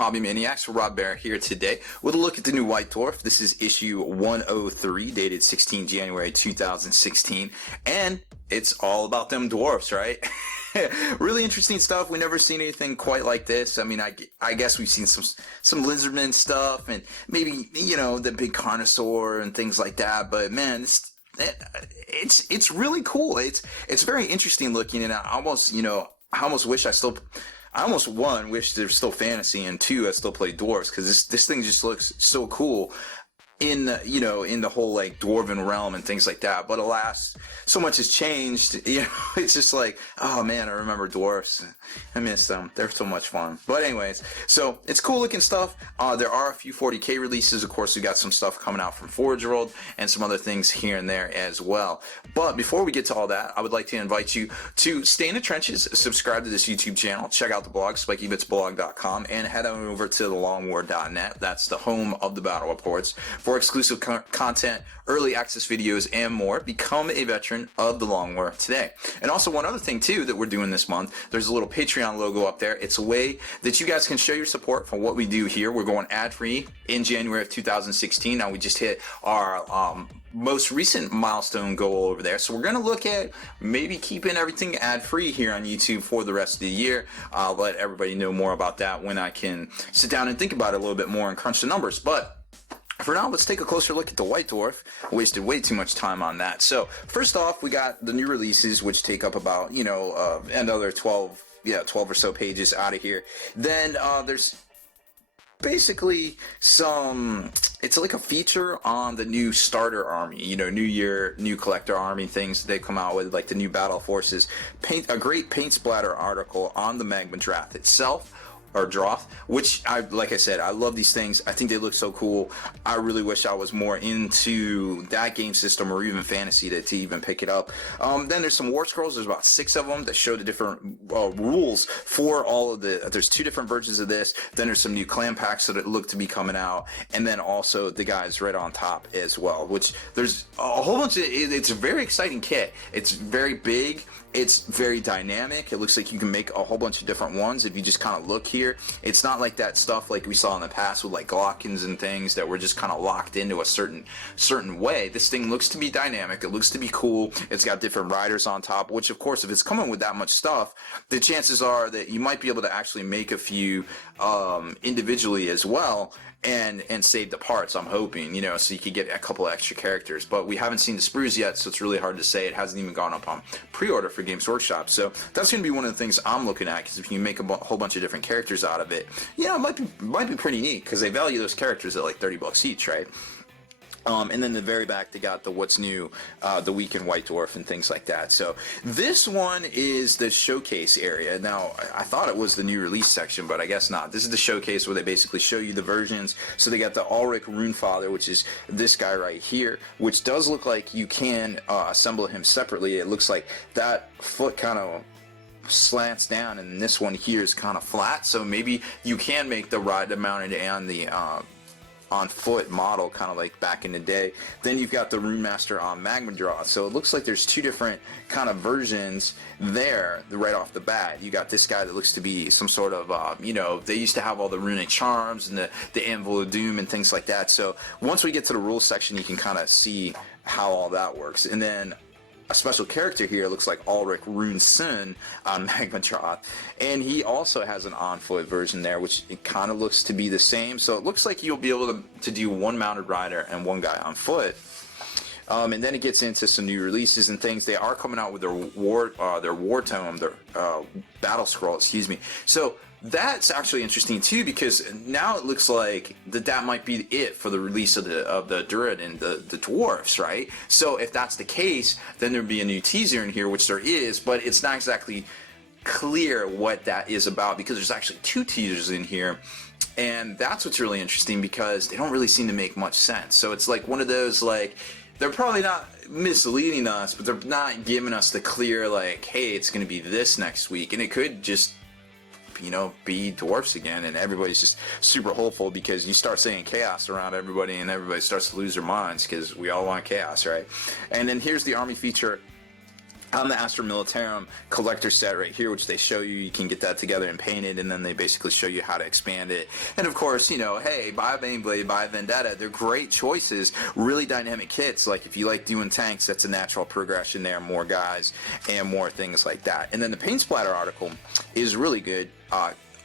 Hobby Maniacs? Rob Bear here today with a look at the new White Dwarf. This is issue 103, dated 16 January 2016, and it's all about them dwarfs, right? Really interesting stuff. We never seen anything quite like this. I mean, I guess we've seen some lizardman stuff and maybe, you know, the big carnosaur and things like that, but man, it's really cool. It's very interesting looking, and I almost wish I almost one wish there's still fantasy, and two I still play dwarves, because this thing just looks so cool in the whole like dwarven realm and things like that. But alas, so much has changed. It's just like, oh man, I remember dwarfs. I miss them. They're so much fun. But anyways, so it's cool looking stuff. There are a few 40K releases. Of course, we got some stuff coming out from Forge World and some other things here and there as well. But before we get to all that, I would like to invite you to stay in the trenches, subscribe to this YouTube channel, check out the blog, spikybitsblog.com, and head on over to thelongwar.net. That's the home of the battle reports for exclusive content, early access videos, and more. Become a veteran of the Long War today. And also one other thing too that we're doing this month, there's a little Patreon logo up there. It's a way that you guys can show your support for what we do here. We're going ad-free in January of 2016. Now we just hit our most recent milestone goal over there, so we're going to look at maybe keeping everything ad-free here on YouTube for the rest of the year. I'll let everybody know more about that when I can sit down and think about it a little bit more and crunch the numbers. But for now, let's take a closer look at the White Dwarf. I wasted way too much time on that. So first off, we got the new releases, which take up about another 12 or so pages out of here. Then there's basically it's like a feature on the new starter army, new year, new collector army things they come out with, like the new battle forces. A great paint splatter article on the Magma Draft itself, or Droth, which like I said, I love these things. I think they look so cool. I really wish I was more into that game system or even fantasy to even pick it up. Then there's some War Scrolls. There's about 6 of them that show the different rules for all of there's 2 different versions of this. Then there's some new clan packs that look to be coming out, and then also the guys right on top as well, which there's a whole bunch of, it's a very exciting kit. It's very big. It's very dynamic. It looks like you can make a whole bunch of different ones if you just kind of look here. It's not like that stuff like we saw in the past with like Glockins and things that were just kind of locked into a certain way. This thing looks to be dynamic. It looks to be cool. It's got different riders on top, which of course, if it's coming with that much stuff, the chances are that you might be able to actually make a few individually as well, and save the parts, I'm hoping, so you could get a couple extra characters. But we haven't seen the sprues yet, so it's really hard to say. It hasn't even gone up on pre-order for Games Workshop, so that's going to be one of the things I'm looking at, because if you make a whole bunch of different characters out of it, it might be pretty neat, because they value those characters at like $30 each, right? And then the very back, they got the what's new, the week in White Dwarf and things like that. So this one is the showcase area. Now, I thought it was the new release section, but I guess not. This is the showcase where they basically show you the versions. So they got the Ulrich Runefather, which is this guy right here, which does look like you can assemble him separately. It looks like that foot kind of slants down, and this one here is kind of flat. So maybe you can make the rider mounted and the on foot model, kind of like back in the day. Then you've got the Rune Master on Magma Draw. So it looks like there's 2 different kind of versions there right off the bat. You got this guy that looks to be some sort of, they used to have all the runic charms and the Anvil of Doom and things like that. So once we get to the rules section, you can kind of see how all that works. And then a special character here looks like Ulrich Rune Sun on Magma Droth, and he also has an on-foot version there, which it kind of looks to be the same. So it looks like you'll be able to do 1 mounted rider and 1 guy on foot. And then it gets into some new releases and things. They are coming out with their war tome, their battle scroll, excuse me. So that's actually interesting too, because now it looks like that might be it for the release of the Duardin, the dwarfs, right? So if that's the case, then there'd be a new teaser in here, which there is, but it's not exactly clear what that is about, because there's actually 2 teasers in here. And that's what's really interesting, because they don't really seem to make much sense. So it's like one of those, like, they're probably not misleading us, but they're not giving us the clear, like, hey, it's going to be this next week. And it could just, be dwarfs again, and everybody's just super hopeful, because you start saying chaos around everybody and everybody starts to lose their minds, because we all want chaos, right? And then here's the army feature on the Astra Militarum collector set right here, which they show you, you can get that together and paint it, and then they basically show you how to expand it. And of course, you know, hey, buy a Baneblade, buy a Vendetta. They're great choices, really dynamic kits. Like if you like doing tanks, that's a natural progression there, more guys and more things like that. And then the paint splatter article is really good.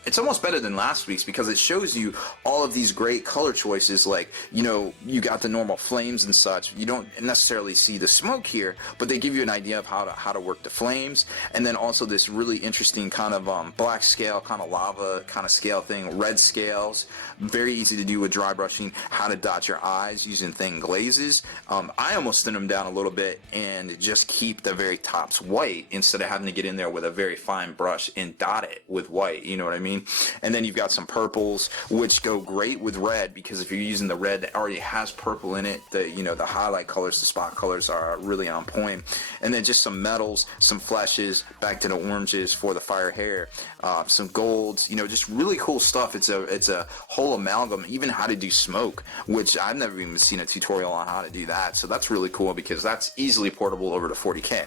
It's almost better than last week's because it shows you all of these great color choices. Like, you know, you got the normal flames and such. You don't necessarily see the smoke here, but they give you an idea of how to work the flames. And then also this really interesting kind of black scale, kind of lava kind of scale thing, red scales. Very easy to do with dry brushing, how to dot your eyes using thin glazes. I almost thin them down a little bit and just keep the very tops white instead of having to get in there with a very fine brush and dot it with white, you know what I mean? And then you've got some purples, which go great with red, because if you're using the red that already has purple in it, the highlight colors, the spot colors are really on point. And then just some metals, some fleshes, back to the oranges for the fire hair, some golds, you know, just really cool stuff. It's a whole amalgam, even how to do smoke, which I've never even seen a tutorial on how to do that. So that's really cool because that's easily portable over to 40K.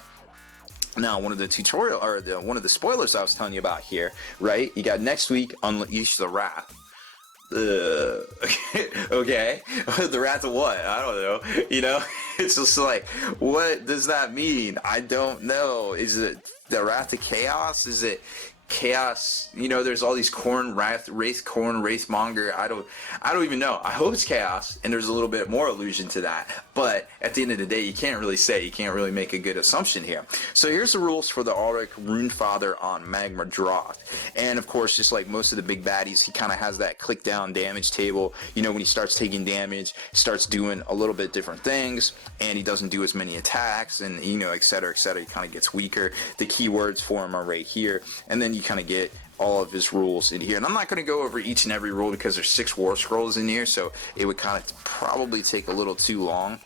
Now, one of the spoilers I was telling you about here, right? You got next week Unleash the Wrath. Okay, the Wrath of what? I don't know. You know, it's just like, what does that mean? I don't know. Is it the Wrath of Chaos? Is it Chaos? You know, there's all these Wraithmonger. I don't even know. I hope it's Chaos, and there's a little bit more allusion to that. But at the end of the day, you can't really say. You can't really make a good assumption here. So here's the rules for the Ulrich Runefather on Magma Droth. And of course, just like most of the big baddies, he kind of has that click down damage table. You know, when he starts taking damage, starts doing a little bit different things, and he doesn't do as many attacks, and you know, et cetera, et cetera. He kind of gets weaker. The keywords for him are right here, and then you kind of get all of his rules in here. And I'm not going to go over each and every rule because there's 6 war scrolls in here, so it would kind of probably take a little too long.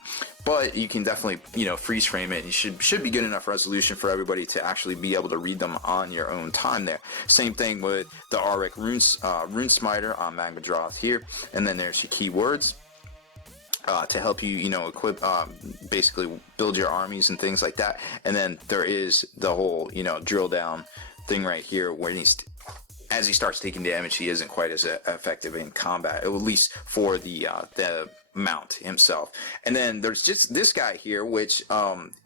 But you can definitely, you know, freeze frame it, and you should be good enough resolution for everybody to actually be able to read them on your own time there. Same thing with the Auric Rune Smiter on Magma Droth here, and then there's your keywords. To help you, you know, equip, basically build your armies and things like that. And then there is the whole, you know, drill down thing right here where as he starts taking damage, he isn't quite as effective in combat, at least for the mount himself. And then there's just this guy here, which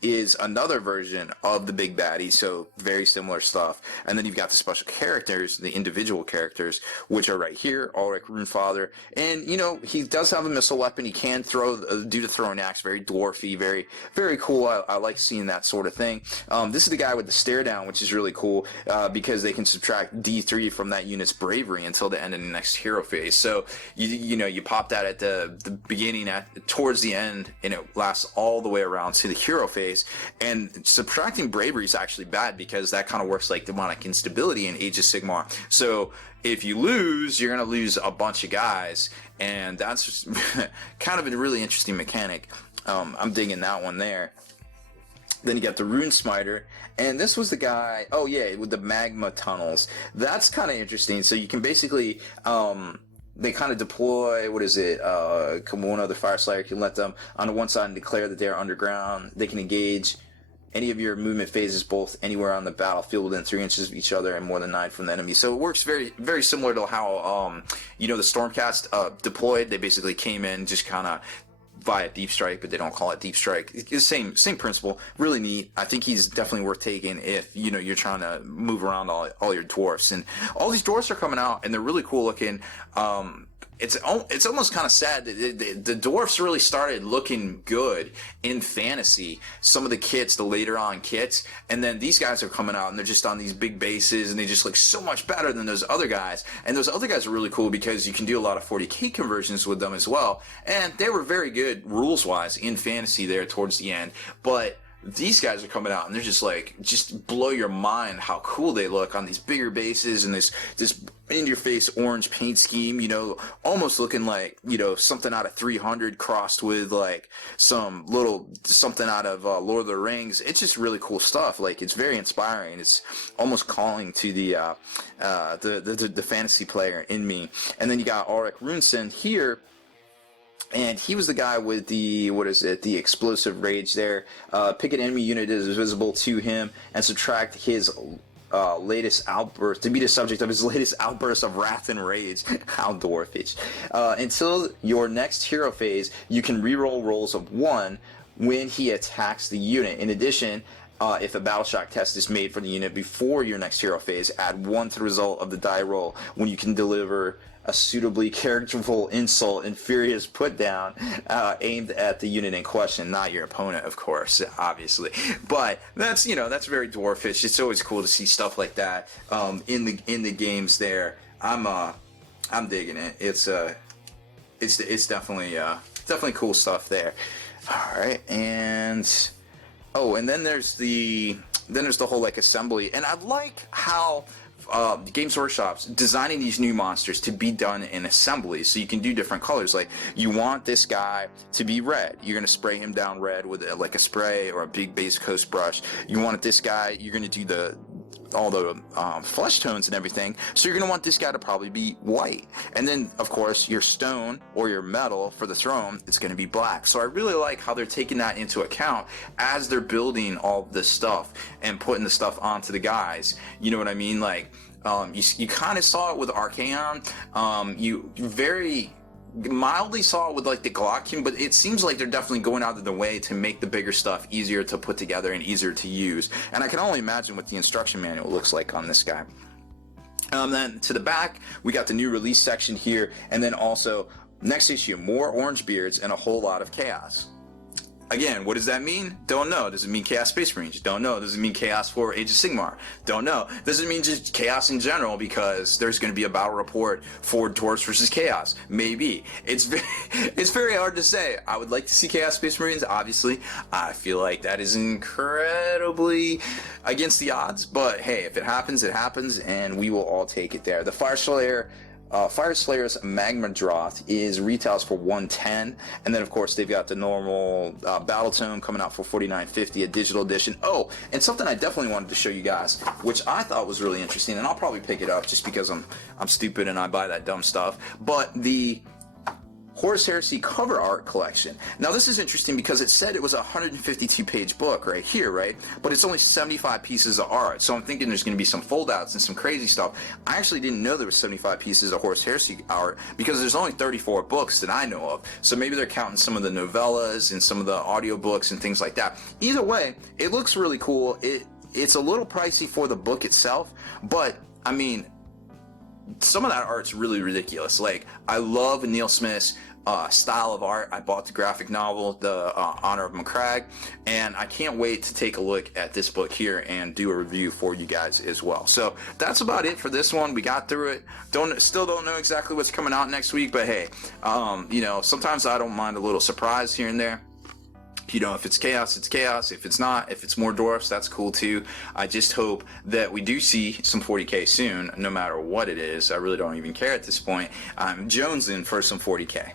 is another version of the big baddie, so very similar stuff. And then you've got the special characters, the individual characters, which are right here, Ulrich Runefather. And you know, he does have a missile weapon. He can do the throwing axe, very dwarfy, very, very cool. I like seeing that sort of thing. This is the guy with the stare down, which is really cool because they can subtract D3 from that unit's bravery until the end of the next hero phase. So you know, you pop that at the beginning towards the end, and it lasts all the way around to the hero phase. And subtracting bravery is actually bad because that kind of works like demonic instability in Age of Sigmar. So if you lose, you're going to lose a bunch of guys, and that's just kind of a really interesting mechanic. I'm digging that one there. Then you got the Rune Smiter, and this was the guy, oh yeah, with the magma tunnels. That's kind of interesting. So you can basically they kind of deploy, come one other Fire Slayer can let them on the one side and declare that they're underground. They can engage any of your movement phases both anywhere on the battlefield within 3 inches of each other and more than 9 from the enemy. So it works very, very similar to how, you know, the Stormcast deployed. They basically came in just kind of via Deep Strike, but they don't call it Deep Strike. It's the same principle. Really neat. I think he's definitely worth taking if, you know, you're trying to move around all your dwarfs. And all these dwarfs are coming out, and they're really cool looking. It's almost kind of sad that the dwarfs really started looking good in fantasy. Some of the kits, the later on kits, and then these guys are coming out and they're just on these big bases and they just look so much better than those other guys. And those other guys are really cool because you can do a lot of 40K conversions with them as well. And they were very good rules wise in fantasy there towards the end, but these guys are coming out and they're just blow your mind how cool they look on these bigger bases and this in your face orange paint scheme, you know, almost looking like, you know, something out of 300 crossed with like something out of Lord of the Rings. It's just really cool stuff. Like, it's very inspiring. It's almost calling to the fantasy player in me. And then you got Auric Runesen here, And he was the guy with the, what is it, the explosive rage there. Pick an enemy unit that is visible to him and subtract his latest outburst to be the subject of his latest outburst of wrath and rage. How dwarfish. Until your next hero phase, you can reroll rolls of 1 when he attacks the unit. In addition, if a battle shock test is made for the unit before your next hero phase, add 1 to the result of the die roll when you can deliver a suitably characterful insult and furious put down aimed at the unit in question, not your opponent, of course, obviously. But that's, that's very dwarfish. It's always cool to see stuff like that in the games there. I'm digging it. It's definitely cool stuff there. All right, and and then there's the whole like assembly, and I like how Games Workshop's designing these new monsters to be done in assembly, so you can do different colors. Like, you want this guy to be red, you're going to spray him down red with like a spray or a big base coat brush. You want this guy, you're going to do all the flesh tones and everything, so you're going to want this guy to probably be white. And then, of course, your stone or your metal for the throne, it's going to be black. So I really like how they're taking that into account as they're building all this stuff and putting the stuff onto the guys. You know what I mean? Like, you kind of saw it with Archaon. You very mildly saw it with like the Glockune, but it seems like they're definitely going out of their way to make the bigger stuff easier to put together and easier to use. And I can only imagine what the instruction manual looks like on this guy. Then to the back, we got the new release section here, and then also next issue, more orange beards and a whole lot of chaos. Again, what does that mean? Don't know. Does it mean Chaos Space Marines? Don't know. Does it mean Chaos for Age of Sigmar? Don't know. Does it mean just Chaos in general because there's going to be a battle report for Dwarves versus Chaos? Maybe. It's very hard to say. I would like to see Chaos Space Marines, obviously. I feel like that is incredibly against the odds, but hey, if it happens, it happens, and we will all take it there. The Fire Slayer's Magma Droth is retails for $110, and then of course they've got the normal Battle Tome coming out for $49.50, a digital edition. Oh, and something I definitely wanted to show you guys, which I thought was really interesting, and I'll probably pick it up just because I'm stupid and I buy that dumb stuff. But the Horus Heresy cover art collection. Now this is interesting because it said it was a 152-page book right here, right? But it's only 75 pieces of art, so I'm thinking there's going to be some foldouts and some crazy stuff. I actually didn't know there was 75 pieces of Horus Heresy art because there's only 34 books that I know of. So maybe they're counting some of the novellas and some of the audiobooks and things like that. Either way, it looks really cool. It's a little pricey for the book itself, but I mean, some of that art's really ridiculous. Like, I love Neil Smith's style of art. I bought the graphic novel, The Honor of Macragge, and I can't wait to take a look at this book here and do a review for you guys as well. So that's about it for this one. We got through it. Still don't know exactly what's coming out next week, but hey, sometimes I don't mind a little surprise here and there. If it's chaos, it's chaos. If it's not, if it's more dwarfs, that's cool too. I just hope that we do see some 40K soon, no matter what it is. I really don't even care at this point. I'm jonesing for some 40K.